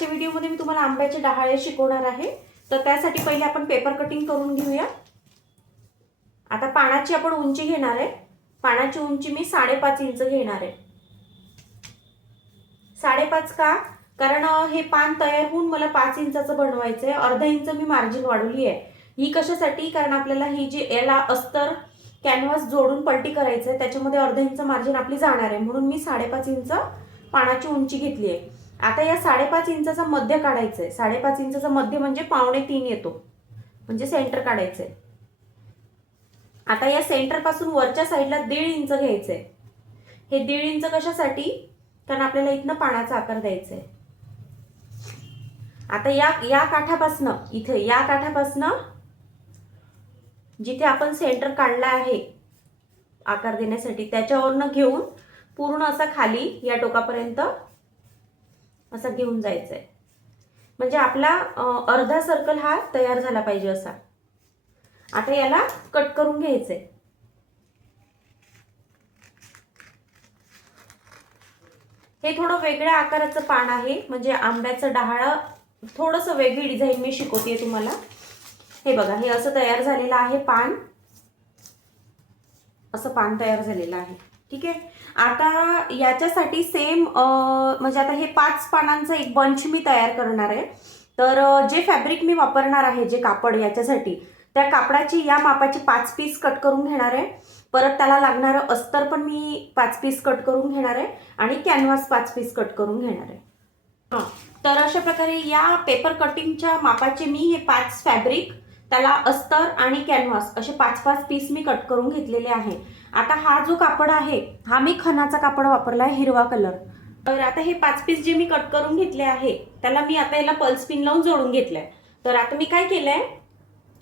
आजच्या व्हिडिओमध्ये मी तुम्हाला आंब्याचे डहाळे शिकवणार आहे. तर त्यासाठी पहिले आपण पेपर कटिंग करून घेऊया. आता पानाची आपण उंची घेणार आहे. पानाची उंची मी साडेपाच इंच घेणार आहे. साडेपाच का? कारण हे पान तयार होऊन मला पाच इंचाचं बनवायचं आहे. अर्धा इंच मी मार्जिन वाढवली आहे. ही कशासाठी? कारण आपल्याला ही जी एला अस्तर कॅनव्हास जोडून पलटी करायचं आहे त्याच्यामध्ये अर्धा इंच मार्जिन आपली जाणार आहे. म्हणून मी साडेपाच इंच पानाची उंची घेतली आहे. आता या साडेपाच इंचाचा मध्य काढायचं आहे साडेपाच इंचाचा मध्य म्हणजे पावणे तीन येतो. म्हणजे सेंटर काढायचं आहे आता या सेंटरपासून वरच्या साईडला दीड इंच घ्यायचंय. हे दीड इंच कशासाठी? कारण आपल्याला इथनं पानाचा आकार द्यायचा आहे आता या या काठापासनं इथे या काठापासनं जिथे आपण सेंटर काढला आहे आकार देण्यासाठी त्याच्यावरनं घेऊन पूर्ण असा खाली या टोकापर्यंत असा घेऊन जायचा आहे म्हणजे आपला अर्धा सर्कल हा तयार झाला पाहिजे असा. आता याला कट करून घ्यायचंय. हे थोडं वेगळ्या आकाराचं पान आहे. म्हणजे आंब्याचं डहाळं थोडंसं वेगळी डिझाईन मी शिकवते तुम्हाला. हे बघा हे असं तयार झालेलं आहे पान. असं पान तयार झालेलं आहे. ठीक आहे? आता याच्यासाठी सेम म्हणजे आता हे पाच पानांचं एक बंच मी तयार करणार आहे. तर जे फॅब्रिक मी वापरणार आहे जे कापड याच्यासाठी त्या कापडाची या मापाची पाच पीस कट करून घेणार आहे. परत त्याला लागणारं अस्तर पण मी पाच पीस कट करून घेणार आहे आणि कॅनव्हास पाच पीस कट करून घेणार आहे. हां. तर अशा प्रकारे या पेपर कटिंगच्या मापाचे मी हे पाच फॅब्रिक त्याला अस्तर आणि कॅनव्हास असे पाच पाच पीस मी कट करून घेतलेले आहे. आता हा जो कापड आहे हा मी खणाचा कापड वापरला आहे हिरवा कलर तर आता हे पाच पीस जे मी कट करून घेतले आहे त्याला मी आता याला पल्स पिन लावून जोडून घेतलंय. तर आता मी काय केलंय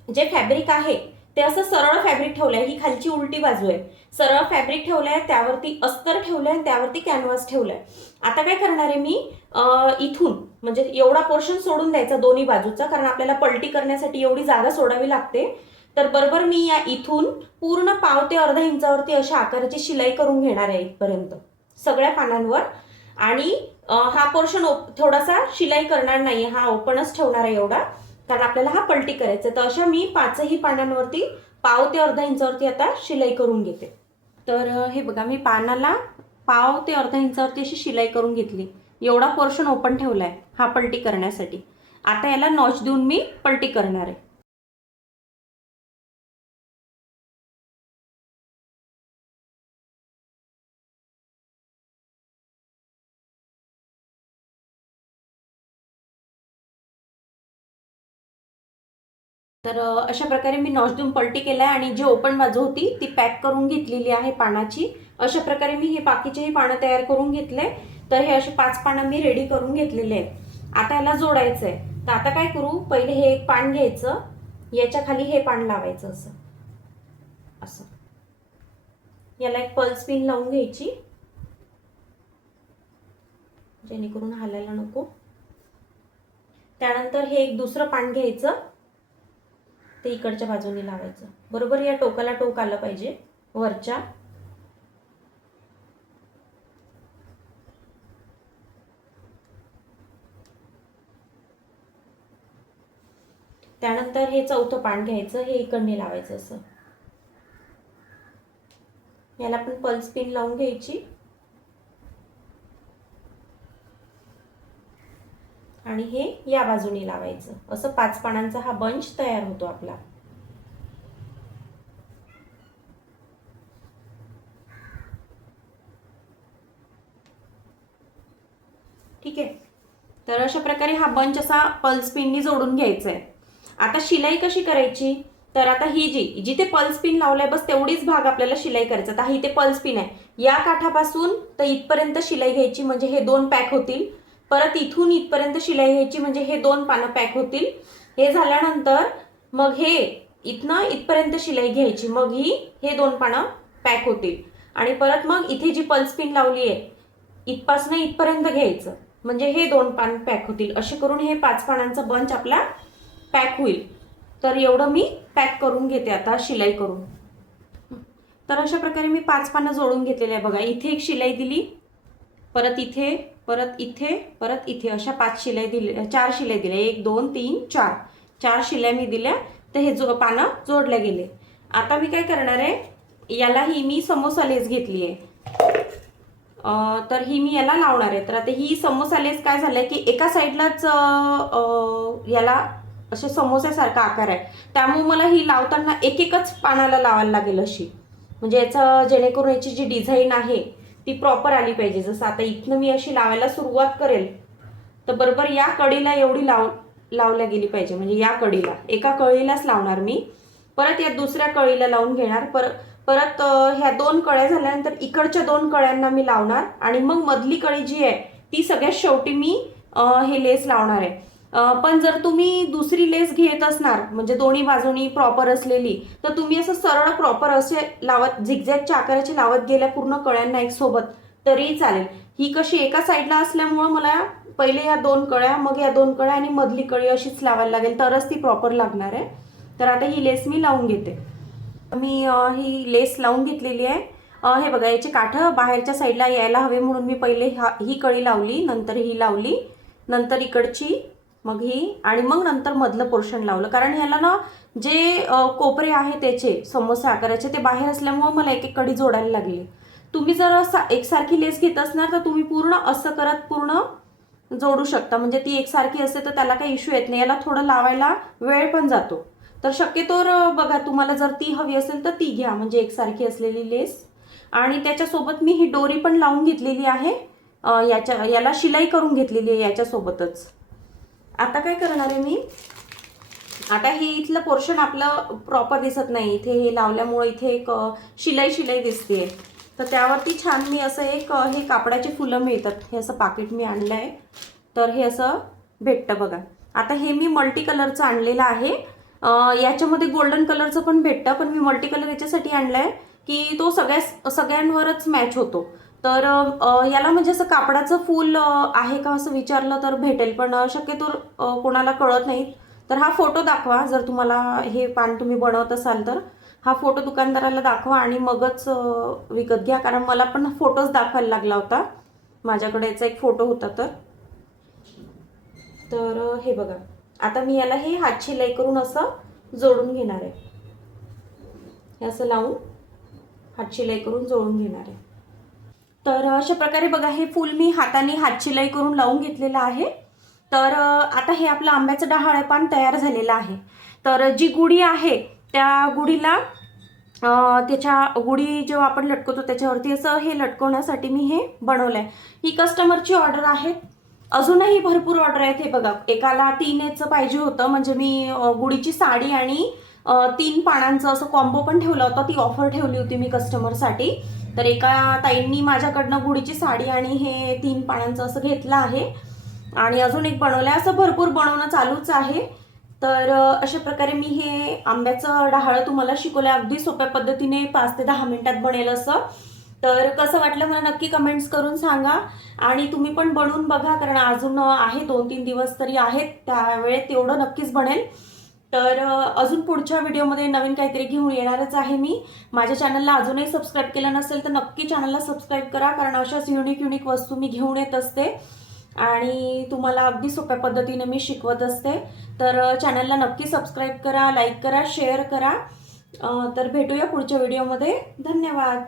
जे फॅब्रिक आहे ते असं सरळ फॅब्रिक ठेवलंय ही खालची उलटी बाजू आहे. सरळ फॅब्रिक ठेवलंय त्यावरती अस्तर ठेवलंय आणि त्यावरती कॅनव्हास ठेवलंय. आता काय करणार आहे मी? इथून म्हणजे एवढा पोर्शन सोडून द्यायचा दोन्ही बाजूचा कारण आपल्याला पलटी करण्यासाठी एवढी जागा सोडावी लागते. तर बरोबर मी या इथून पूर्ण पाव ते अर्धा इंचावरती अशा आकाराची शिलाई करून घेणार आहे इथपर्यंत सगळ्या पानांवर. आणि हा पोर्शन थोडासा शिलाई करणार नाही हा ओपनच ठेवणार आहे एवढा कारण आपल्याला हा पलटी करायचा आहे. तर अशा मी पाचही पानांवरती पाव ते अर्धा इंचावरती आता शिलाई करून घेते. तर हे बघा मी पानाला पाव ते अर्धा इंचावरती अशी शिलाई करून घेतली. एवढा पोर्शन ओपन ठेवलाय हा पलटी करण्यासाठी. आता याला नॉच देऊन मी पलटी करणार आहे. तर अशा प्रकारे मी नॉच देऊन केला आहे आणि जी ओपन बाजू होती ती पॅक करून घेतलेली आहे पानाची. अशा प्रकारे मी हे बाकीचेही पानं तयार करून घेतले. तर हे असे पाच पानं मी रेडी करून घेतलेले आहेत. आता याला जोडायचं आहे तर आता काय करू? पहिले हे एक पान घ्यायचं. याच्या खाली हे पान लावायचं असं. असं. याला एक पल्स पिन लावून घ्यायची. जेणेकरून हालायला नको. त्यानंतर हे एक दुसरं पान घ्यायचं. ते इकडच्या बाजूने लावायचं. बरोबर या टोकाला टोक आलं पाहिजे. वरच्या. त्यानंतर हे चौथं पान घ्यायचं हे इकडने लावायचं असं. याला पण पल्स पिन लावून घ्यायची. आणि हे या बाजूने लावायचं. असं पाच पानांचा हा बंच तयार होतो आपला. ठीक आहे? तर अशा प्रकारे हा बंच असा पल्स पिननी जोडून घ्यायचा आहे आता शिलाई कशी करायची? तर आता ही जी जिथे पल्स पिन लावलाय बस तेवढीच भाग आपल्याला शिलाई करायचा. आता ते पल्स पिन आहे. या काठापासून तर इथपर्यंत शिलाई घ्यायची म्हणजे हे दोन पॅक होतील. परत इथून इथपर्यंत शिलाई घ्यायची म्हणजे हे दोन पानं पॅक होतील. हे झाल्यानंतर मग हे इथनं इथपर्यंत शिलाई घ्यायची मग ही हे दोन पानं पॅक होतील. आणि परत मग इथे जी पल्स पिन लावली आहे इथपासनं इथपर्यंत घ्यायचं. म्हणजे हे दोन पान पॅक होतील. असे करून हे पाच पानांचा बंच आपला पॅक होईल. तर एवढं मी पॅक करून घेते आता शिलाई करून. तर अशा प्रकारे मी पाच पानं जोडून घेतलेले आहे बघा. इथे एक शिलाई दिली. परत इथे परत इथे परत इथे. अशा पाच शिलाई दिल्या चार शिलाई दिल्या. एक दोन तीन चार. चार शिलाई मी दिल्या. तर हे जो पानं जोडले गेले. आता मी काय करणार आहे? याला ही मी समोसा लेस घेतली आहे. तर ही मी याला लावणार आहे. तर आता ही समोसा लेस काय झालं की एका साईडलाच याला असे समोस्यासारखा आकार आहे. त्यामुळे मला ही लावताना एक एकच पानाला लावायला लागेल अशी. म्हणजे याचं जेणेकरून याची जी डिझाईन आहे ती प्रॉपर आली पाहिजे. जसं आता इथनं मी अशी लावायला सुरुवात करेल तर बरोबर या कडीला एवढी लाव लावल्या गेली पाहिजे. म्हणजे या कळीला एका कळीलाच लावणार मी. परत या दुसऱ्या कळीला लावून घेणार. परत परत ह्या दोन कळ्या झाल्यानंतर इकडच्या दोन कळ्यांना मी लावणार. आणि मग मधली कळी जी आहे ती सगळ्यात शेवटी मी हे लेस लावणार आहे. पण जर तुम्ही दुसरी लेस घेत असणार म्हणजे दोन्ही बाजूनी प्रॉपर असलेली तर तुम्ही असं सरळ प्रॉपर असे लावत झिगझॅगच्या आकाराची लावत गेल्या पूर्ण कळ्यांना एक सोबत तरी चालेल. ही कशी एका साईडला असल्यामुळं मला पहिले या दोन कळ्या मग या दोन कळ्या आणि मधली कळी अशीच लावायला लागेल तरच ती प्रॉपर लागणार आहे. तर आता ही लेस मी लावून घेते. मी ही लेस लावून घेतलेली आहे. हे बघा याचे काठं बाहेरच्या साईडला यायला हवे म्हणून मी पहिले हा ही कळी लावली नंतर ही लावली नंतर इकडची मग ही आणि मग नंतर मधलं पोर्शन लावलं. कारण ह्याला ना जे कोपरे आहे त्याचे समोसे आकाराचे ते बाहेर असल्यामुळं मला एक एक कडी जोडायला लागली. तुम्ही जर सा एकसारखी लेस घेत असणार तर तुम्ही पूर्ण असं करत पूर्ण जोडू शकता. म्हणजे ती एकसारखी असते तर त्याला काही इश्यू येत नाही. याला थोडं लावायला वेळ पण जातो. तर शक्यतोवर बघा तुम्हाला जर ती हवी असेल तर ती घ्या. म्हणजे एकसारखी असलेली लेस. आणि त्याच्यासोबत मी ही डोरी पण लावून घेतलेली आहे. याच्या याला शिलाई करून घेतलेली आहे याच्यासोबतच. आता काय करणार आहे मी? आता हे इथलं पोर्शन आपलं प्रॉपर दिसत नाही. इथे हे लावल्यामुळे इथे एक शिलाई शिलाई दिसते तर त्यावरती छान मी असं एक हे कापडाचे फुलं मिळतात. हे असं पाकिट मी आणलं आहे तर हे असं भेटतं बघा. आता हे मी मल्टी कलरचं आणलेलं आहे. याच्यामध्ये गोल्डन कलरचं पण भेटतं पण मी मल्टी कलर याच्यासाठी आणलं आहे की तो सगळ्या सगळ्यांवरच मॅच होतो. तर याला म्हणजे असं कापडाचं फूल आहे का असं विचारलं तर भेटेल पण शक्यतो कोणाला कळत नाही. तर हा फोटो दाखवा जर तुम्हाला हे पान तुम्ही बनवत असाल तर. हा फोटो दुकानदाराला दाखवा आणि मगच विकत घ्या कारण मला पण फोटोच दाखवायला लागला होता. माझ्याकडे याचा एक फोटो होता तर. तर हे बघा. आता मी याला हे हात शिलाई करून असं जोडून घेणार आहे. हे असं लावून हात शिलाई करून जोडून घेणार आहे. तर अशा प्रकारे बघा हे फूल मी हाताने हात शिलाई करून लावून घेतलेलं आहे. तर आता हे आपलं आंब्याचं डहाळपान तयार झालेलं आहे. तर जी गुढी आहे त्या गुढीला त्याच्या गुढी जेव्हा आपण लटकवतो त्याच्यावरती असं हे लटकवण्यासाठी मी हे बनवलं आहे ही कस्टमरची ऑर्डर आहे. अजूनही भरपूर ऑर्डर आहेत हे बघा. एकाला तीन याचं पाहिजे होतं म्हणजे मी गुढीची साडी आणि तीन पानांचं असं कॉम्बो पण ठेवला होता. ती ऑफर ठेवली होती मी कस्टमरसाठी तर एका ताईंनी माझ्याकडनं गुढीची साडी आणि हे तीन पानांचं असं घेतलं आहे. आणि अजून एक बनवलं आहे असं भरपूर बनवणं चालूच आहे. तर अशा प्रकारे मी हे आंब्याचं डहाळं तुम्हाला शिकवलं अगदी सोप्या पद्धतीने पाच ते दहा मिनटात बनेल असं. तर कसं वाटलं मला नक्की कमेंट्स करून सांगा. आणि तुम्ही पण बनवून बघा कारण अजून आहे दोन तीन दिवस तरी आहेत. त्यावेळेत तेवढं नक्कीच बनेल. तर अजून पुढच्या व्हिडिओमध्ये नवीन काहीतरी घेऊन येणारच आहे मी. माझ्या चॅनलला अजूनही सबस्क्राईब केलं नसेल तर नक्की चॅनलला सबस्क्राईब करा कारण अशाच युनिक युनिक वस्तू मी घेऊन येत असते. आणि तुम्हाला अगदी सोप्या पद्धतीने मी शिकवत असते. तर चॅनलला नक्की सबस्क्राईब करा लाईक करा शेअर करा. तर भेटूया पुढच्या व्हिडिओमध्ये. धन्यवाद.